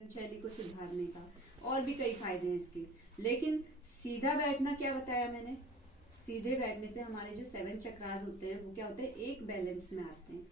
शैली को सुधारने का और भी कई फायदे हैं इसके। लेकिन सीधा बैठना क्या बताया मैंने, सीधे बैठने से हमारे जो 7 चक्रास होते हैं वो क्या होते हैं, एक बैलेंस में आते हैं।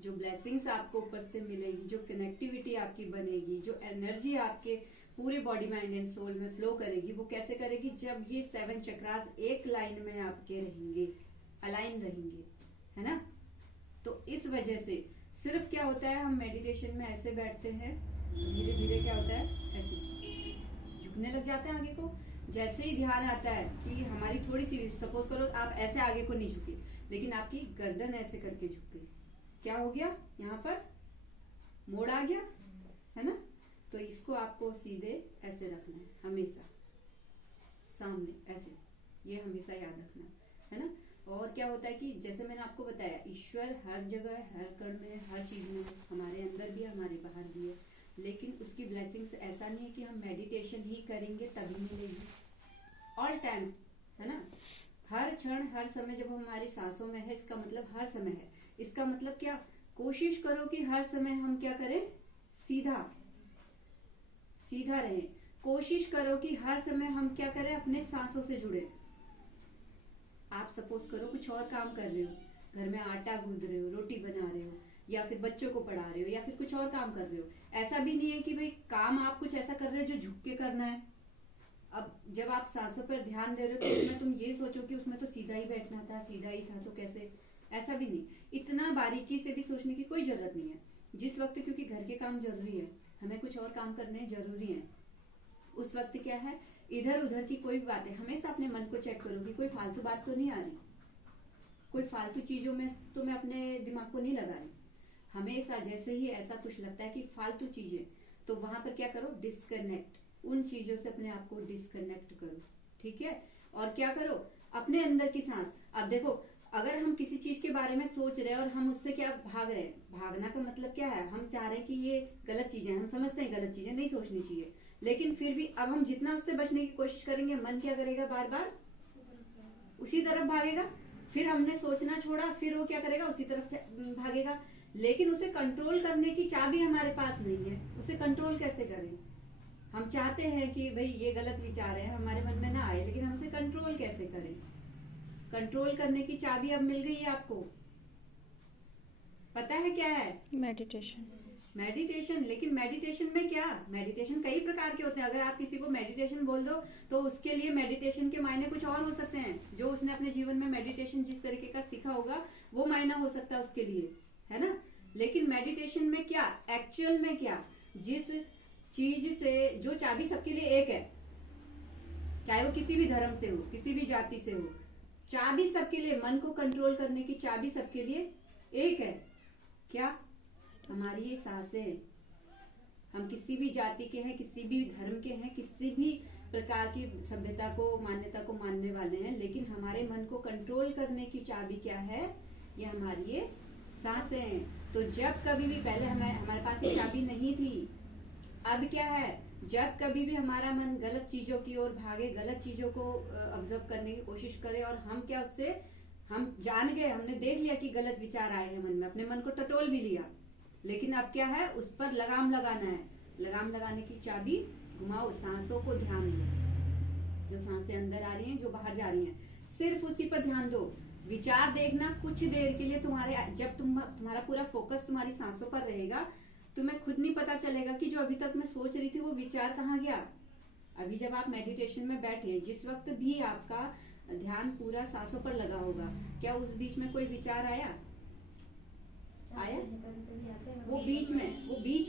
जो ब्लेसिंग्स आपको ऊपर से मिलेगी, जो कनेक्टिविटी आपकी बनेगी, जो एनर्जी आपके पूरे बॉडी माइंड एंड सोल में फ्लो करेगी, वो कैसे करेगी, जब ये 7 चक्रास एक लाइन में आपके रहेंगे, अलाइन रहेंगे, है ना। तो इस वजह से सिर्फ क्या होता है, हम मेडिटेशन में ऐसे बैठते हैं, धीरे धीरे क्या होता है, ऐसे झुकने लग जाते हैं आगे को। जैसे ही ध्यान आता है कि हमारी थोड़ी सी, सपोज करो आप ऐसे आगे को नहीं झुके, लेकिन आपकी गर्दन ऐसे करके झुक गई, क्या हो गया, यहाँ पर मोड़ आ गया, है ना। तो इसको आपको सीधे ऐसे रखना है, हमेशा सामने ऐसे, ये हमेशा याद रखना है ना। और क्या होता है कि जैसे मैंने आपको बताया, ईश्वर हर जगह, हर कण में, हर चीज में, हमारे अंदर भी है, हमारे बाहर भी है। लेकिन उसकी ब्लेसिंग्स ऐसा नहीं है कि हम मेडिटेशन ही करेंगे तभी मिलेगी, ऑल टाइम, है ना। हर क्षण, हर समय जब हम हमारी सांसों में है, इसका मतलब हर समय है। इसका मतलब क्या, कोशिश करो कि हर समय हम क्या करें, सीधा सीधा रहें। कोशिश करो कि हर समय हम क्या करें, अपने सांसों से जुड़े। आप सपोज करो कुछ और काम कर रहे हो, घर में आटा गूंद रहे हो, रोटी बना रहे हो, या फिर बच्चों को पढ़ा रहे हो, या फिर कुछ और काम कर रहे हो। ऐसा भी नहीं है कि भाई काम आप कुछ ऐसा कर रहे हो जो झुक के करना है। अब जब आप सांसों पर ध्यान दे रहे हो तो उसमें तुम ये सोचो कि उसमें तो सीधा ही बैठना था, सीधा ही था, तो कैसे, ऐसा भी नहीं। इतना बारीकी से भी सोचने की कोई जरूरत नहीं है। जिस वक्त, क्योंकि घर के काम जरूरी है, हमें कुछ और काम करने जरूरी है, उस वक्त क्या है, इधर उधर की कोई भी बातें, हमेशा अपने मन को चेक करो कि कोई फालतू बात तो नहीं आ रही, कोई फालतू चीजों में तो मैं अपने दिमाग को नहीं लगा रही। हमेशा जैसे ही ऐसा कुछ लगता है कि फालतू चीजें, तो वहां पर क्या करो, डिस्कनेक्ट, उन चीजों से अपने आप को डिस्कनेक्ट करो, ठीक है। और क्या करो, अपने अंदर की सांस। अब देखो, अगर हम किसी चीज के बारे में सोच रहे हैं और हम उससे क्या भाग रहे हैं, भागना का मतलब क्या है, हम चाह रहे हैं कि ये गलत चीजें, हम समझते हैं गलत चीजें नहीं सोचनी चाहिए, लेकिन फिर भी अब हम जितना उससे बचने की कोशिश करेंगे, मन क्या करेगा, बार बार उसी तरफ भागेगा। फिर हमने सोचना छोड़ा, फिर वो क्या करेगा, उसी तरफ भागेगा। लेकिन उसे कंट्रोल करने की चाबी हमारे पास नहीं है। उसे कंट्रोल कैसे करें, हम चाहते हैं कि भाई ये गलत विचार है हमारे मन में ना आए, लेकिन हम उसे कंट्रोल कैसे करें। कंट्रोल करने की चाबी अब मिल गई है आपको, पता है क्या है, मेडिटेशन। मेडिटेशन। लेकिन मेडिटेशन में क्या, मेडिटेशन कई प्रकार के होते हैं। अगर आप किसी को मेडिटेशन बोल दो तो उसके लिए मेडिटेशन के मायने कुछ और हो सकते हैं। जो उसने अपने जीवन में मेडिटेशन जिस तरीके का सीखा होगा वो मायना हो सकता है उसके लिए, है ना। लेकिन मेडिटेशन में क्या, एक्चुअल में क्या, जिस चीज से, जो चाबी सबके लिए एक है, चाहे वो किसी भी धर्म से हो, किसी भी जाति से हो, चाबी सबके लिए, मन को कंट्रोल करने की चाबी सबके लिए एक है। क्या, हमारी ये सांसें हैं। हम किसी भी जाति के हैं, किसी भी धर्म के हैं, किसी भी प्रकार की सभ्यता को, मान्यता को मानने वाले हैं, लेकिन हमारे मन को कंट्रोल करने की चाबी क्या है, ये हमारी ये सांसें हैं। तो जब कभी भी, पहले हमारे पास ये चाबी नहीं थी, अब क्या है, जब कभी भी हमारा मन गलत चीजों की ओर भागे, गलत चीजों को ऑब्जर्व करने की कोशिश करे, और हम क्या, उससे हम जान गए, हमने देख लिया कि गलत विचार आए हैं मन में, अपने मन को टटोल भी लिया, लेकिन अब क्या है, उस पर लगाम लगाना है। लगाम लगाने की चाबी घुमाओ, सांसों को ध्यान दो, जो सांसें अंदर आ रही हैं, जो बाहर जा रही हैं, सिर्फ उसी पर ध्यान दो। विचार देखना कुछ देर के लिए, तुम्हारे, जब तुम्हारा पूरा फोकस तुम्हारी सांसों पर रहेगा, तुम्हें खुद नहीं पता चलेगा कि जो अभी तक मैं सोच रही थी वो विचार कहाँ गया। अभी जब आप मेडिटेशन में बैठे, जिस वक्त भी आपका ध्यान पूरा सांसों पर लगा होगा, क्या उस बीच में कोई विचार आया, वो बीच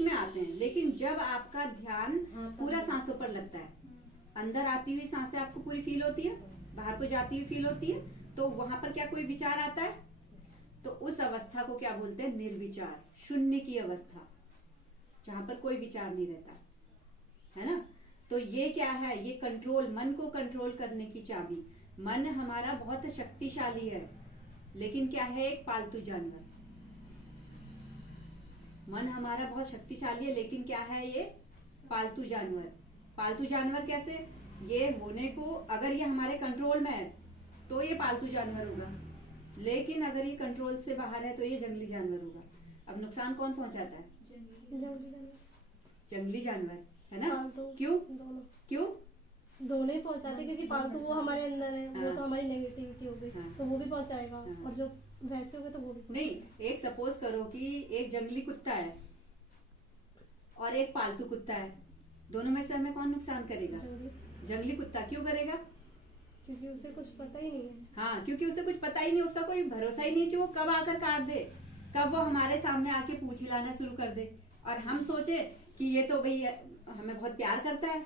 में आते हैं। लेकिन जब आपका ध्यान पूरा सांसों पर लगता है, अंदर आती हुई सांसें आपको पूरी फील होती है, बाहर को जाती हुई फील होती है, तो वहां पर क्या कोई विचार आता है, तो उस अवस्था को क्या बोलते हैं, निर्विचार, शून्य की अवस्था, जहां पर कोई विचार नहीं रहता, है ना। तो ये क्या है, ये कंट्रोल, मन को कंट्रोल करने की चाबी। मन हमारा बहुत शक्तिशाली है, लेकिन क्या है, एक पालतू जानवर। मन हमारा बहुत शक्तिशाली है, लेकिन क्या है, ये पालतू जानवर। पालतू जानवर कैसे, ये होने को, अगर ये हमारे कंट्रोल में है तो ये पालतू जानवर होगा, लेकिन अगर ये कंट्रोल से बाहर है तो ये जंगली जानवर होगा। अब नुकसान कौन पहुंचाता है, जंगली जानवर, है ना? पालतू क्यों दोनों क्यों? दोनों ही पहुंचाते, क्योंकि पालतू वो हमारे अंदर है, वो हाँ। तो हमारी नेगेटिविटी हो गई, हाँ। तो वो भी पहुंचाएगा, हाँ। और जो वैसे हो गए तो वो भी नहीं, एक सपोज करो कि एक जंगली कुत्ता है और एक पालतू कुत्ता है, दोनों में से हमें कौन नुकसान करेगा? पहुंचाएगा। जंगली कुत्ता। क्यों करेगा? क्योंकि उसे कुछ पता ही नहीं है। हाँ, क्योंकि उसे कुछ पता ही नहीं, उसका कोई भरोसा ही नहीं है कि वो कब आकर काट दे, कब वो हमारे सामने आके पूंछ हिलाना शुरू कर दे, और हम सोचे कि ये तो भाई हमें बहुत प्यार करता है,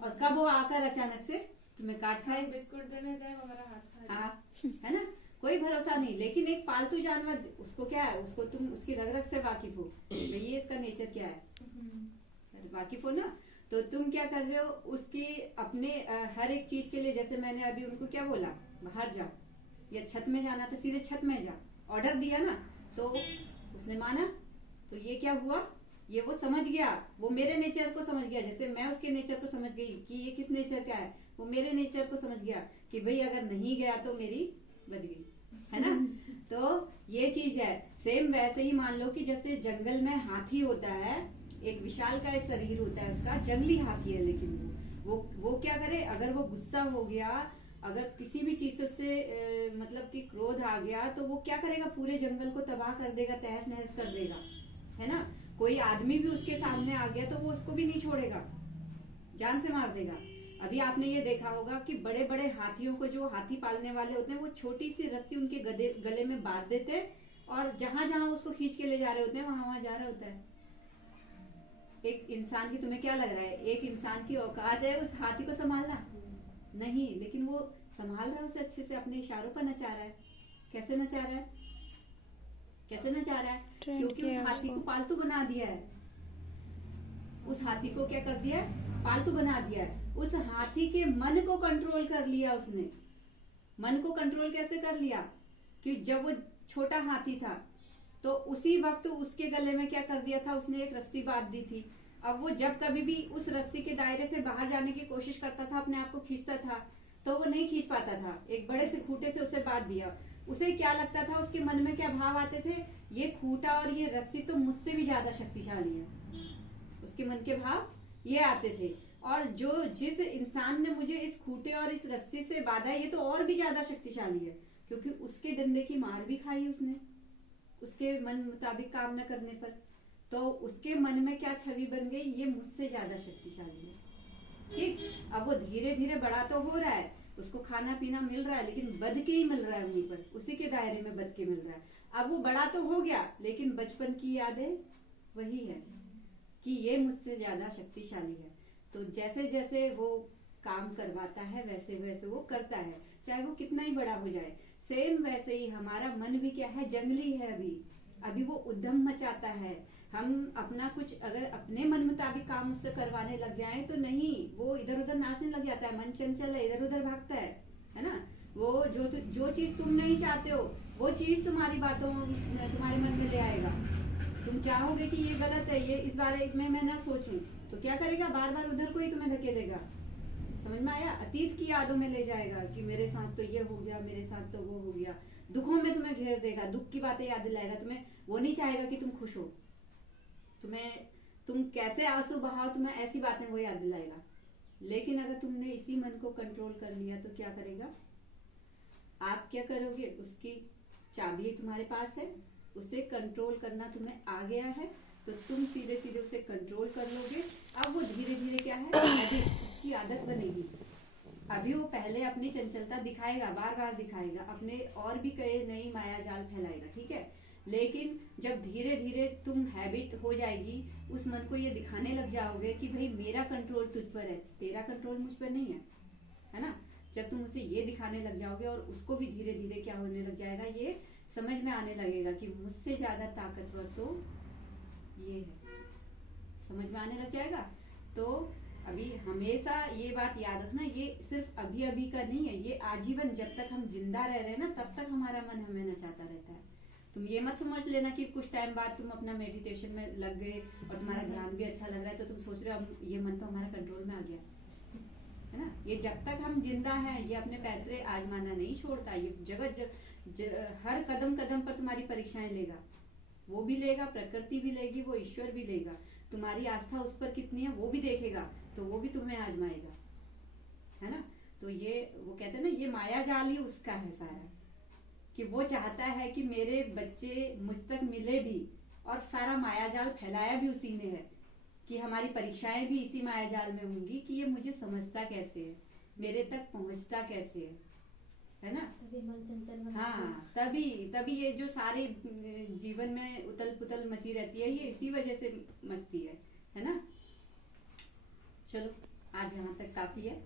और कब वो आकर अचानक से तुम्हें काट खाए, बिस्कुट देने जाए वो मेरा हाथ खा हाँ, है ना? कोई भरोसा नहीं। लेकिन एक पालतू जानवर, उसको क्या है, उसको तुम उसकी रग रग से वाकिफ हो, ये इसका नेचर क्या है, वाकिफ हो ना? तो तुम क्या कर रहे हो, उसकी अपने हर एक चीज के लिए, जैसे मैंने अभी उनको क्या बोला, बाहर जा या छत में जाना तो सीधे छत में जा, ऑर्डर दिया ना, तो उसने माना। तो ये क्या हुआ, ये वो समझ गया, वो मेरे नेचर को समझ गया, जैसे मैं उसके नेचर को समझ गई कि ये किस नेचर का है, वो मेरे नेचर को समझ गया कि भाई अगर नहीं गया तो मेरी बच गई, है ना? तो ये चीज है। सेम वैसे ही मान लो कि जैसे जंगल में हाथी होता है, एक विशाल का शरीर होता है उसका, जंगली हाथी है, लेकिन वो क्या करे, अगर वो गुस्सा हो गया, अगर किसी भी चीज से उससे मतलब कि क्रोध आ गया, तो वो क्या करेगा, पूरे जंगल को तबाह कर देगा, तहस नहस कर देगा, है ना? कोई आदमी भी उसके सामने आ गया तो वो उसको भी नहीं छोड़ेगा, जान से मार देगा। अभी आपने ये देखा होगा कि बड़े बड़े हाथियों को, जो हाथी पालने वाले होते हैं, वो छोटी सी रस्सी उनके गले में बांध देते हैं, और जहां जहां उसको खींच के ले जा रहे होते हैं वहां वहां जा रहा होता है। एक इंसान की, तुम्हें क्या लग रहा है, एक इंसान की औकात है उस हाथी को संभालना? नहीं, लेकिन वो संभाल रहा है उसे अच्छे से, अपने इशारों पर नचा रहा है। कैसे नचा रहा है, कैसे नचा रहा है? क्योंकि उस हाथी को पालतू बना दिया है, उस हाथी को क्या कर दिया है, पालतू बना दिया है। उस हाथी के मन को कंट्रोल कर लिया उसने। मन को कंट्रोल कैसे कर लिया, कि जब वो छोटा हाथी था तो उसी वक्त उसके गले में क्या कर दिया था, उसने एक रस्सी बांध दी थी। अब वो जब कभी भी उस रस्सी के दायरे से बाहर जाने की कोशिश करता था, अपने आप को खींचता था, तो वो नहीं खींच पाता था, एक बड़े से खूंटे से उसे बांध दिया। उसे क्या लगता था, उसके मन में क्या भाव आते थे, ये खूंटा और ये रस्सी तो मुझसे भी ज्यादा शक्तिशाली है। उसके मन के भाव ये आते थे, और जिस इंसान ने मुझे इस खूंटे और इस रस्सी से बांधा, ये तो और भी ज्यादा शक्तिशाली है, क्योंकि उसके डंडे की मार भी खाई उसने, उसके मन मुताबिक काम न करने पर। तो उसके मन में क्या छवि बन गई, ये मुझसे ज्यादा शक्तिशाली है। ठीक, अब वो धीरे धीरे बड़ा तो हो रहा है, उसको खाना पीना मिल रहा है, लेकिन बध के ही मिल रहा है, वहीं पर उसी के दायरे में बध के मिल रहा है। अब वो बड़ा तो हो गया, लेकिन बचपन की यादें वही है कि ये मुझसे ज्यादा शक्तिशाली है। तो जैसे जैसे वो काम करवाता है, वैसे वैसे वो करता है, चाहे वो कितना ही बड़ा हो जाए। सेम वैसे ही हमारा मन भी क्या है, जंगली है। अभी वो उद्यम मचाता है। हम अपना कुछ अगर अपने मन मुताबिक काम उससे करवाने लग जाएं तो नहीं, वो इधर उधर नाचने लग जाता है, मन चंचल है, इधर उधर भागता है ना? वो जो चीज तुम नहीं चाहते हो, वो चीज तुम्हारी बातों तुम्हारे मन में ले आएगा। तुम चाहोगे कि ये गलत है, ये इस बारे में मैं ना सोचूं, तो क्या करेगा, बार बार उधर को ही तुम्हें धकेलेगा। समझ में आया? अतीत की यादों में ले जाएगा कि मेरे साथ तो ये हो गया, मेरे साथ तो वो हो गया। दुखों में तुम्हें घेर देगा, दुख की बातें याद दिलाएगा तुम्हें। वो नहीं चाहेगा कि तुम खुश हो, तुम कैसे आंसू बहाओ, तुम्हें ऐसी बातें वो याद दिलाएगा। लेकिन अगर तुमने इसी मन को कंट्रोल कर लिया तो क्या करेगा, आप क्या करोगे, उसकी चाबी तुम्हारे पास है, उसे कंट्रोल करना तुम्हें आ गया है, तो तुम सीधे सीधे उसे कंट्रोल कर लोगे। अब वो धीरे धीरे क्या है, उसकी आदत बनेगी। अभी वो पहले अपनी चंचलता दिखाएगा, बार बार दिखाएगा, अपने और भी कई नई माया जाल फैलाएगा, ठीक है। लेकिन जब धीरे धीरे तुम हैबिट हो जाएगी, उस मन को ये दिखाने लग जाओगे कि भाई मेरा कंट्रोल तुझ पर है, तेरा कंट्रोल मुझ पर नहीं है ना? जब तुम उसे ये दिखाने लग जाओगे, और उसको भी धीरे धीरे क्या होने लग जाएगा, ये समझ में आने लगेगा कि मुझसे ज्यादा ताकतवर तो ये है, समझ में आने लग जाएगा। तो अभी हमेशा ये बात याद रखना, ये सिर्फ अभी अभी का नहीं है, ये आजीवन, जब तक हम जिंदा रह रहे हैं ना, तब तक हमारा मन हमें नचाता रहता है। तुम ये मत समझ लेना कि कुछ टाइम बाद तुम अपना मेडिटेशन में लग गए और तुम्हारा ध्यान भी अच्छा लग रहा है, तो तुम सोच रहे हो अब ये मन तो हमारा कंट्रोल में आ गया, है ना? ये जब तक हम जिंदा हैं, ये अपने पैतरे आजमाना नहीं छोड़ता। ये जगत हर कदम कदम पर तुम्हारी परीक्षाएं लेगा, वो भी लेगा, प्रकृति भी लेगी, वो ईश्वर भी लेगा। तुम्हारी आस्था उस पर कितनी है वो भी देखेगा, तो वो भी तुम्हें आजमाएगा, है ना। तो ये वो कहते हैं ना, ये माया जाल ही उसका है सारा, कि वो चाहता है कि मेरे बच्चे मुझ तक मिले भी, और सारा माया जाल फैलाया भी उसी ने है कि हमारी परीक्षाएं भी इसी माया जाल में होंगी कि ये मुझे समझता कैसे है, मेरे तक पहुंचता कैसे है ना। तभी मन चंचल बनाते हैं। हाँ, तभी तभी ये जो सारे जीवन में उतल पुतल मची रहती है, ये इसी वजह से मचती है ना। चलो आज यहाँ तक काफी है।